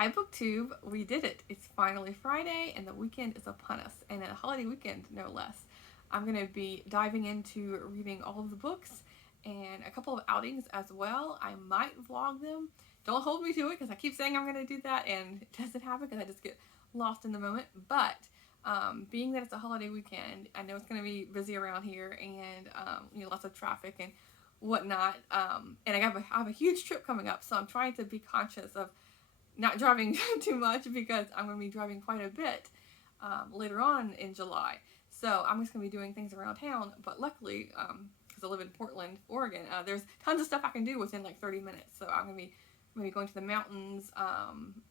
Hi BookTube, we did it. It's finally Friday and the weekend is upon us, and a holiday weekend no less. I'm going to be diving into reading all of the books and a couple of outings as well. I might vlog them. Don't hold me to it because I keep saying I'm going to do that and it doesn't happen because I just get lost in the moment. But being that it's a holiday weekend, I know it's going to be busy around here and lots of traffic and whatnot. And I have a huge trip coming up, so I'm trying to be conscious of not driving too much because I'm going to be driving quite a bit later on in July. So I'm just going to be doing things around town, but luckily, because I live in Portland, Oregon, there's tons of stuff I can do within like 30 minutes. So I'm going to be maybe going to the mountains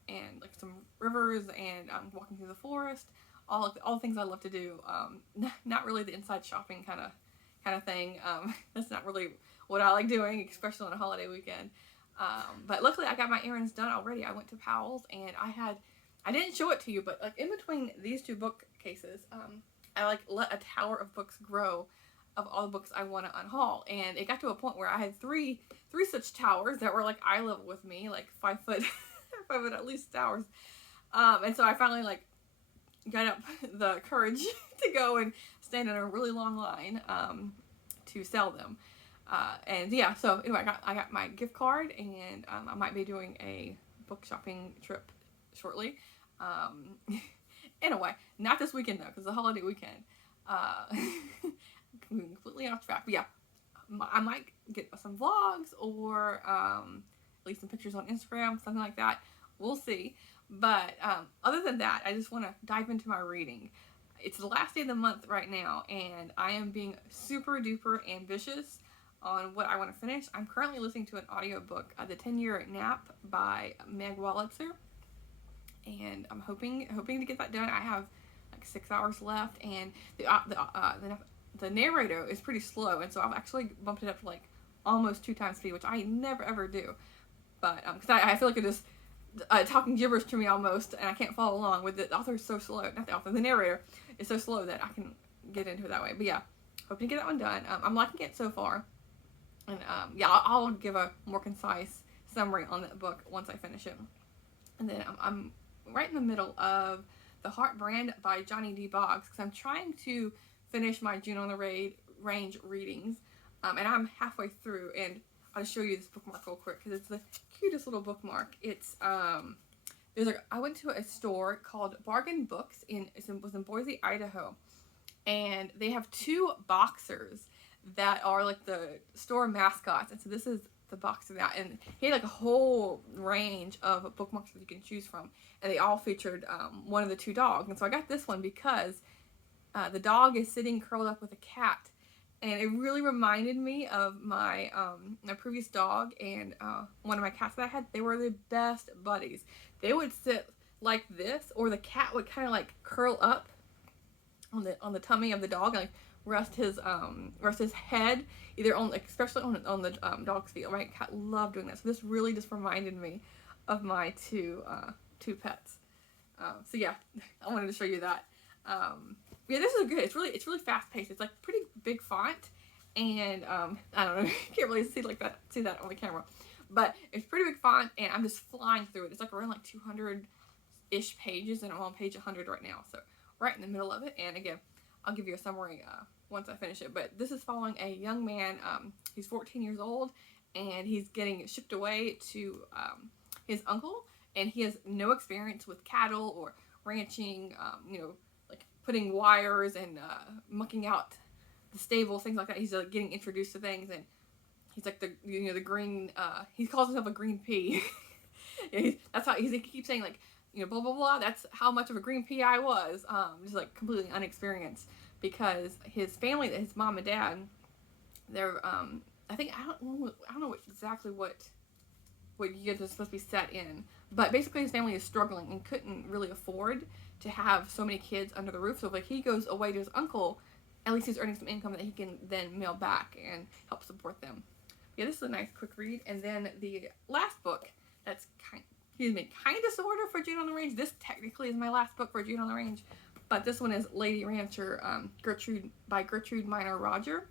and like some rivers and walking through the forest, all the things I love to do. Not really the inside shopping kind of thing. That's not really what I like doing, especially on a holiday weekend. But luckily I got my errands done already. I went to Powell's and I didn't show it to you, but like in between these two bookcases, I like let a tower of books grow of all the books I want to unhaul. And it got to a point where I had three such towers that were like eye level with me, like 5 foot, 5 foot at least towers. And so I finally like got up the courage to go and stand in a really long line to sell them. And yeah, so anyway, I got my gift card, and I might be doing a book shopping trip shortly. Anyway, not this weekend though, because it's a holiday weekend. Completely off track, but yeah, I might get some vlogs or at least some pictures on Instagram, something like that. We'll see. But other than that, I just want to dive into my reading. It's the last day of the month right now, and I am being super duper ambitious on what I want to finish. I'm currently listening to an audiobook, The 10-Year Nap by Meg Wolitzer, and I'm hoping to get that done. I have like 6 hours left, and the narrator is pretty slow, and so I've actually bumped it up to like almost 2 times speed, which I never ever do. But because I feel like it is talking gibberish to me almost, and I can't follow along with it. The author is so slow. Not the author, the narrator is so slow that I can get into it that way. But yeah, hoping to get that one done. I'm liking it so far. And yeah, I'll give a more concise summary on that book once I finish it. And then I'm right in the middle of The Heart Brand by Johnny D. Boggs, because I'm trying to finish my June on the Range readings. And I'm halfway through, and I'll show you this bookmark real quick because it's the cutest little bookmark. It's I went to a store called Bargain Books was in Boise, Idaho, and they have 2 boxers that are like the store mascots, and so this is the box of that, and he had like a whole range of bookmarks that you can choose from, and they all featured one of the 2 dogs. And so I got this one because the dog is sitting curled up with a cat, and it really reminded me of my my previous dog and one of my cats that I had. They were the best buddies. They would sit like this, or the cat would kind of like curl up on the tummy of the dog and like rest his head either on, like, especially on the dog's feet. My cat loved doing that. So this really just reminded me of my two pets. So yeah, I wanted to show you that. Yeah, this is good. It's really fast paced. It's like pretty big font, and I don't know, you can't really see that on the camera, but it's pretty big font, and I'm just flying through it. It's like around like 200-ish pages, and I'm on page 100 right now, so right in the middle of it. And again, I'll give you a summary once I finish it. But this is following a young man. He's 14 years old, and he's getting shipped away to his uncle, and he has no experience with cattle or ranching, like putting wires and mucking out the stables, things like that. He's getting introduced to things, and he's like the green. He calls himself a green pea. Yeah, that's how he keeps saying, like, blah blah blah. That's how much of a green pea I was. Just like completely unexperienced, because his family, his mom and dad, they're I don't know exactly what year they're supposed to be set in, but basically his family is struggling and couldn't really afford to have so many kids under the roof. So like he goes away to his uncle, at least he's earning some income that he can then mail back and help support them. Yeah, this is a nice quick read. And then the last book that's kind of sort of for June on the Range. This technically is my last book for June on the Range, but this one is Lady Rancher, by Gertrude Minor Roger,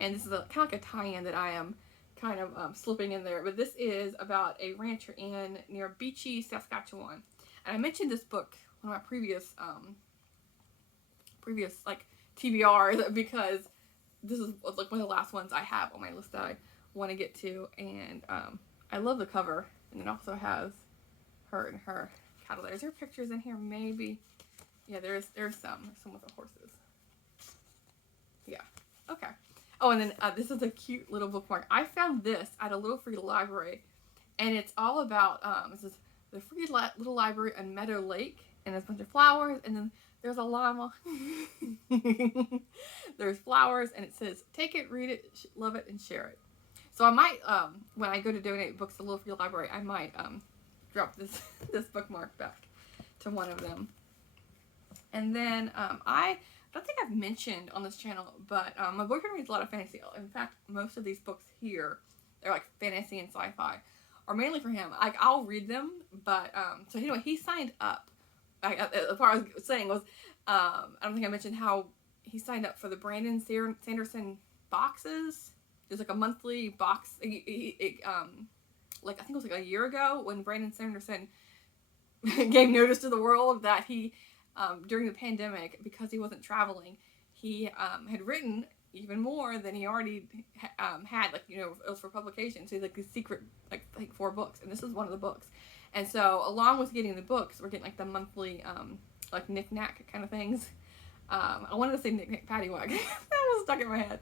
and this is kind of like a tie-in that I am kind of slipping in there. But this is about a rancher in near Beachy, Saskatchewan. And I mentioned this book, one of my previous like TBRs, because this is like one of the last ones I have on my list that I want to get to. And I love the cover. And it also has her and her cattle. Is there pictures in here? Maybe. Yeah, there's some with the horses. Yeah. Okay. Oh, and then this is a cute little bookmark. I found this at a little free library, and it's all about this is the free little library on Meadow Lake, and there's a bunch of flowers, and then there's a llama. There's flowers, and it says, "Take it, read it, love it, and share it." So I might, when I go to donate books to the little free library, I might drop this bookmark back to one of them. And then I don't think I've mentioned on this channel, but my boyfriend reads a lot of fantasy. In fact, most of these books here, they're like fantasy and sci-fi, are mainly for him. Like, I'll read them, but so anyway, he signed up. The part I was saying was, I don't think I mentioned how he signed up for the Brandon Sanderson boxes. There's like a monthly box. Like I think it was like a year ago when Brandon Sanderson gave notice to the world that he. During the pandemic, because he wasn't traveling, he had written even more than he already had, like, you know, it was for publication. So he's like these secret, like 4 books, and this is one of the books. And so along with getting the books, we're getting like the monthly like knick-knack kind of things. I wanted to say knick-knack paddywhack. That was stuck in my head.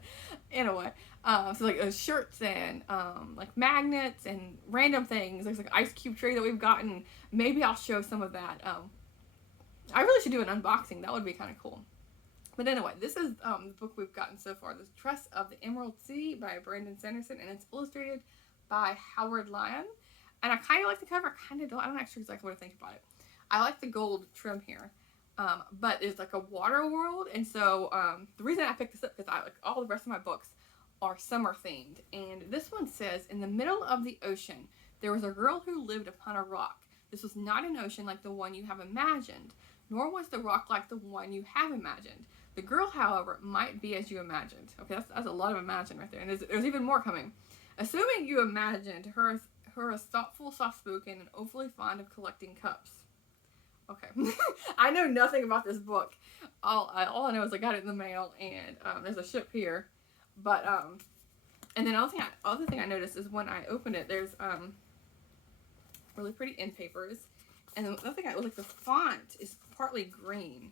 Anyway, so like shirts and like magnets and random things. There's like ice cube tray that we've gotten. Maybe I'll show some of that. I really should do an unboxing. That would be kind of cool. But anyway, this is the book we've gotten so far. The Trust of the Emerald Sea by Brandon Sanderson, and it's illustrated by Howard Lyon. And I kind of like the cover. I kind of don't. I'm not sure exactly what I think about it. I like the gold trim here. But there's like a water world. And so the reason I picked this up, because I like all the rest of my books are summer themed. And this one says, in the middle of the ocean, there was a girl who lived upon a rock. This was not an ocean like the one you have imagined, nor was the rock like the one you have imagined. The girl, however, might be as you imagined. Okay, that's a lot of imagine right there. And there's even more coming. Assuming you imagined her as thoughtful, soft-spoken, and awfully fond of collecting cups. Okay. I know nothing about this book. All I know is I got it in the mail, and there's a ship here. But, and then other thing I noticed is when I opened it, there's really pretty end papers. And then the other thing I like, the font is partly green.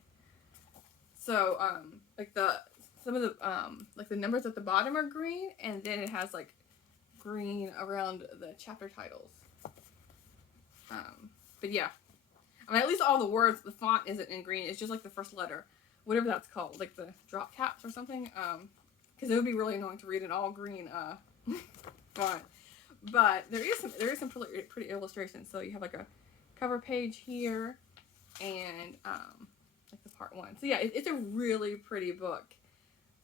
So, like some of the, like the numbers at the bottom are green, and then it has like green around the chapter titles. But yeah. I mean, at least all the words, the font isn't in green. It's just like the first letter, whatever that's called, like the drop caps or something. Because it would be really annoying to read an all green font. But there is some pretty illustrations. So you have like a cover page here, and like the part 1. So yeah, it's a really pretty book.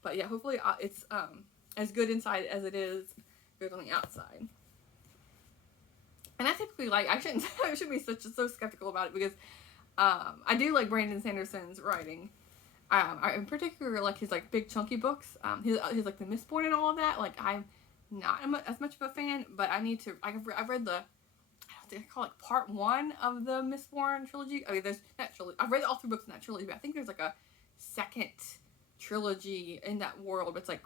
But yeah, hopefully it's as good inside as it is good on the outside. And I typically like, I shouldn't be so skeptical about it, because I do like Brandon Sanderson's writing. I in particular like his like big chunky books. His like the Mistborn and all of that. Like I'm not as much of a fan, but I need to. I've read the, I think I call it part 1 of the Mistborn trilogy. I mean, there's that trilogy. I've read all 3 books in that trilogy, but I think there's like a second trilogy in that world. But it's like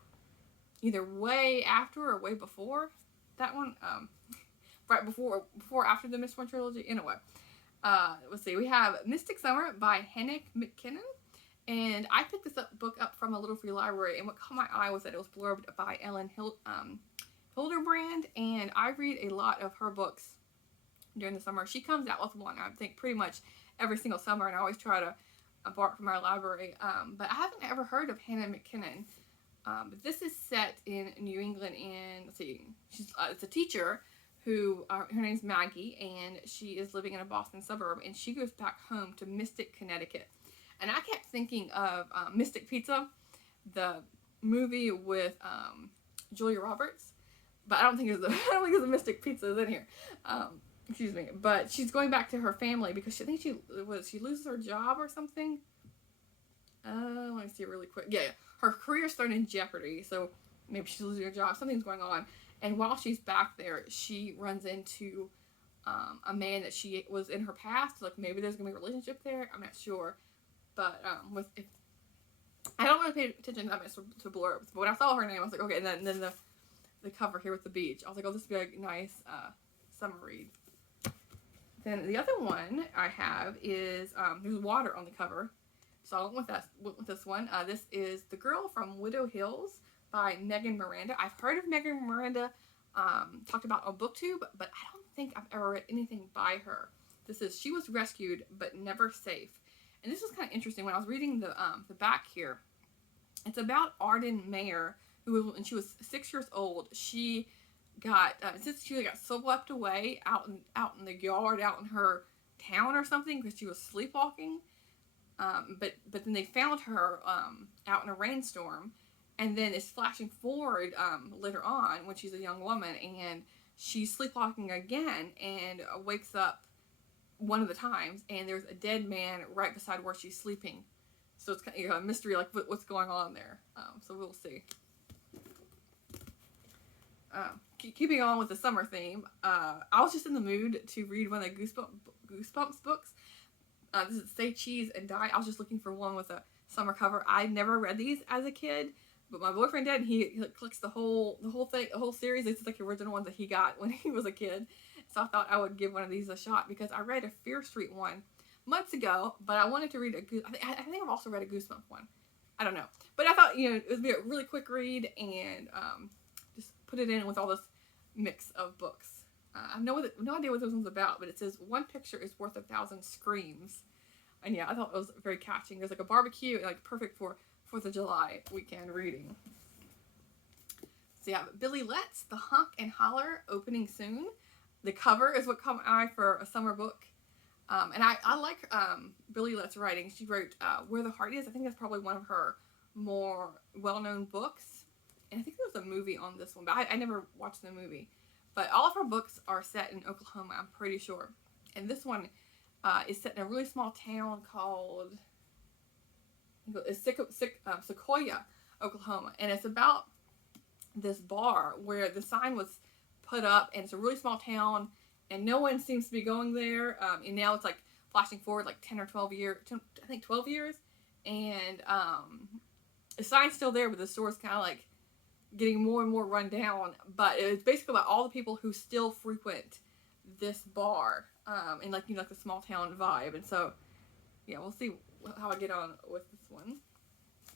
either way after or way before that one. Right before after the Mistborn trilogy. Anyway, let's see. We have Mystic Summer by Hannah McKinnon, and I picked this book up from a little free library, and what caught my eye was that it was blurbed by Ellen Hilderbrand, and I read a lot of her books during the summer. She comes out with one, I think, pretty much every single summer, and I always try to borrow from our library. But I haven't ever heard of Hannah McKinnon. But this is set in New England, and let's see, it's a teacher who, her name's Maggie, and she is living in a Boston suburb, and she goes back home to Mystic, Connecticut. And I kept thinking of Mystic Pizza, the movie with Julia Roberts, but I don't think there's a Mystic Pizza in here. Excuse me. But she's going back to her family because she loses her job or something. Let me see really quick. Yeah, her career's thrown in jeopardy, so maybe she's losing her job. Something's going on. And while she's back there, she runs into a man that she was in her past. Like maybe there's gonna be a relationship there. I'm not sure, but if I don't want to pay attention that much to blurbs. But when I saw her name, I was like, okay. And then the cover here with the beach, I was like, oh, this would be a nice summer read. Then the other one I have is there's water on the cover, so I went with this one. This is The Girl from Widow Hills by Megan Miranda. I've heard of Megan Miranda talked about on BookTube, but I don't think I've ever read anything by her. This is She Was Rescued But Never Safe. And this was kind of interesting. When I was reading the back here, it's about Arden Mayer, who, when she was 6 years old, she got since she got swept away out in the yard, out in her town or something, because she was sleepwalking. But then they found her out in a rainstorm, and then it's flashing forward later on when she's a young woman, and she's sleepwalking again and wakes up one of the times, and there's a dead man right beside where she's sleeping. So it's kind of a mystery, like what's going on there. So we'll see. Keeping on with the summer theme, I was just in the mood to read one of the Goosebumps books. This is Say Cheese and Die. I was just looking for one with a summer cover. I never read these as a kid, but my boyfriend did. And he collects the whole series. It's like the original ones that he got when he was a kid. So I thought I would give one of these a shot, because I read a Fear Street one months ago, but I wanted to read I think I've also read a Goosebumps one. I don't know, but I thought it would be a really quick read, and just put it in with all this mix of books. I have no idea what this one's about, but it says one picture is worth 1,000 screams, and yeah, I thought it was very catching. There's like a barbecue, like perfect for 4th of July weekend reading. So yeah, Billy Letts, The Honk and Holler, opening soon. The cover is what caught my eye for a summer book. And I like Billy Letts' writing. She wrote Where the Heart Is. I think that's probably one of her more well-known books. And I think there was a movie on this one, but I never watched the movie. But all of her books are set in Oklahoma, I'm pretty sure. And this one is set in a really small town called Sequoia, Oklahoma. And it's about this bar where the sign was put up, and it's a really small town, and no one seems to be going there. And now it's like flashing forward like 10 or 12 years, I think 12 years. And the sign's still there, but the store's kind of like getting more and more run down. But it's basically about all the people who still frequent this bar, and like the small town vibe. And so yeah, we'll see how I get on with this one.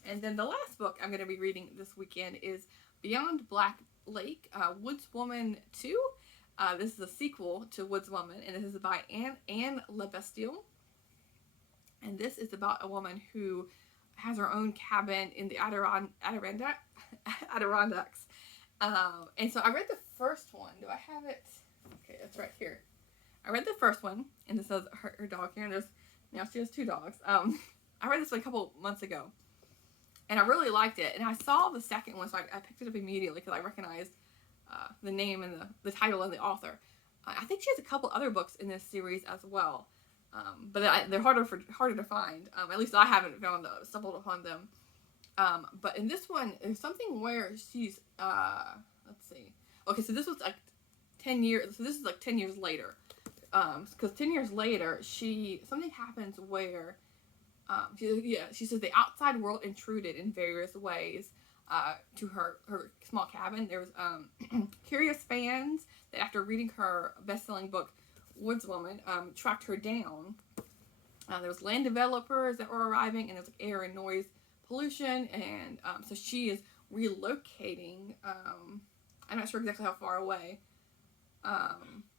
And then the last book I'm going to be reading this weekend is Beyond Black Lake, Woodswoman 2. This is a sequel to Woodswoman, and this is by Anne LaBastille. And this is about a woman who has her own cabin in the Adirondacks. And so I read the first one. Do I have it? Okay, it's right here. I read the first one, and this says her dog here, and now she has 2 dogs. I read this a couple months ago, and I really liked it. And I saw the second one, so I picked it up immediately because I recognized the name and the title and the author. I think she has a couple other books in this series as well, but they're harder to find. At least I haven't stumbled upon them. But in this one, there's something where she's let's see. Okay, so this was like 10 years. So this is like 10 years later. Because 10 years later, something happens where she says the outside world intruded in various ways to her small cabin. There was curious fans that after reading her best-selling book Woodswoman tracked her down. There was land developers that were arriving, and there was like air and noise pollution, and so she is relocating. I'm not sure exactly how far away.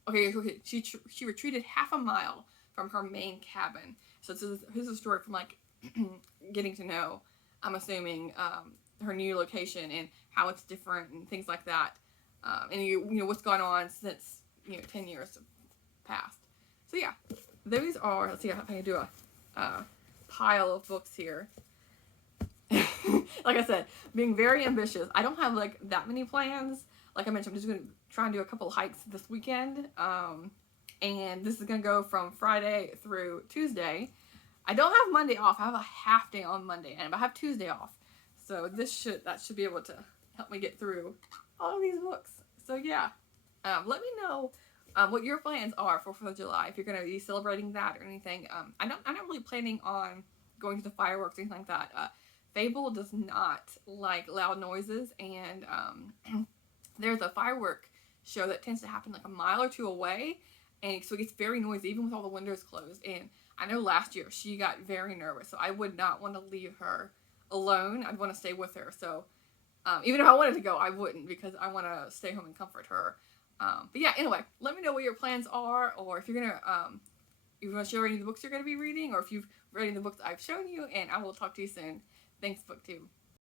Okay, she retreated half a mile from her main cabin. So this is a story from like getting to know, I'm assuming, her new location and how it's different and things like that. And you know what's gone on since 10 years passed. So yeah, those are. Let's see if I can do a pile of books here. Like I said, being very ambitious. I don't have like that many plans. Like I mentioned, I'm just going to try and do a couple of hikes this weekend. And this is going to go from Friday through Tuesday. I don't have Monday off. I have a half day on Monday, and I have Tuesday off. So that should be able to help me get through all of these books. So yeah, let me know what your plans are for 4th of July, if you're going to be celebrating that or anything. I'm not really planning on going to the fireworks or anything like that. Fable does not like loud noises, and there's a firework show that tends to happen like a mile or two away, and so it gets very noisy even with all the windows closed. And I know last year she got very nervous, so I would not want to leave her alone. I'd want to stay with her. So even if I wanted to go, I wouldn't, because I want to stay home and comfort her. But yeah, anyway, let me know what your plans are, or if you're gonna you want to share any of the books you're going to be reading, or if you've read any of the books I've shown you, and I will talk to you soon. Thanks, BookTube.